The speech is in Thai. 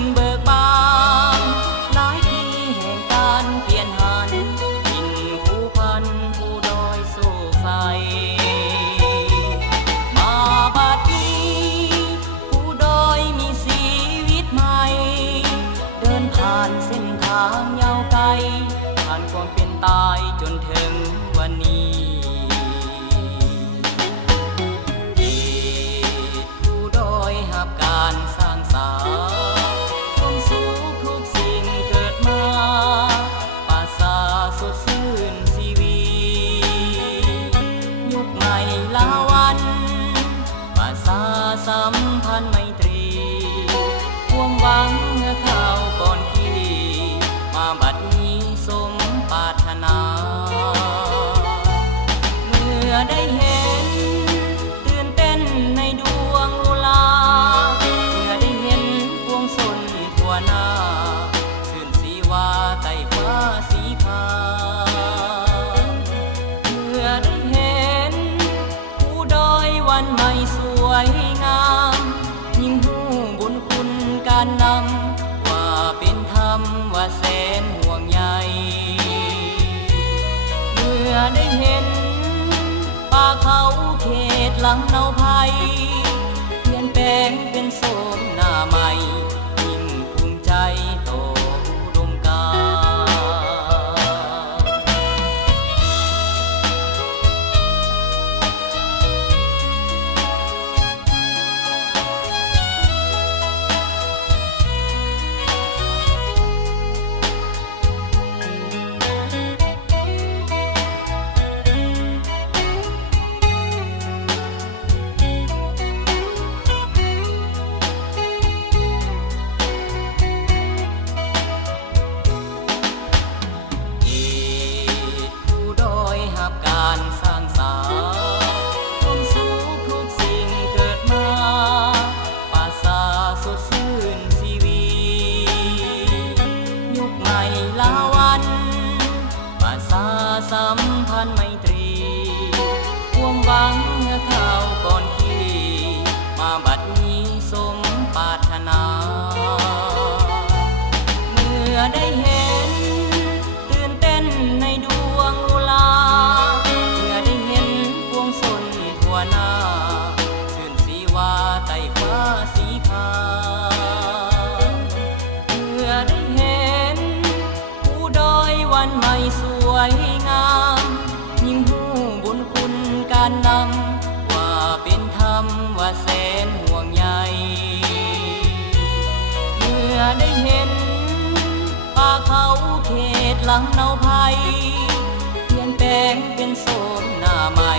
นเบิกบานหลายปีแห่งการเปลี่ยนหันดินผู้พันผู้ดอยโศกใสมาบัดนี้ผู้ดอยมีชีวิตใหม่เดินผ่านเส้นทางยาวไกลผ่านความเป็นตายจนถึงวันนี้การสร้างสรรค์ความสุขทุกสิ่งเกิดมาปราศจากสดชื่นชีวิตยุคใหม่ลาวันปราศจากสัมพันธ์ไมตรีความหวังเมื่อข่าวก่อนที่มาบัดนี้สมปรารถนาเมื่อได้เห็นตื่นเต้นในดวงอุลาหน้าชื่นสีวาใต้ฟ้าสีขาวเมื่อได้เห็นผู้ดอยวันใหม่สวยงามยิ่งหูบุญคุณการนำว่าเป็นธรรมว่าแสนห่วงใยเมื่อได้เห็นป่าเขาเขตลำเนาภัยเปลี่ยนแปลงเป็นโสมหน้าใหม่ใจโตอุดมการสัมพันธ์ไมตรีความหวังเมื่อข่าวก่อนที่มาบัดนี้สมปรารถนาเมื่อได้เห็นตื่นเต้นในดวงอุลาเมื่อได้เห็นพวงสนทั่วหน้าชื่นสีวาใต้ฟ้าสีขาวเมื่อได้เห็นผู้ดอยวันใหม่สวยงามยิ่งหูบุญคุณการนำว่าเป็นธรรมว่าแสนห่วงใยเมื่อได้เห็นป่าเขาเขตลำเนาภัยเปลี่ยนแปลงเป็นโสมหน้าใหม่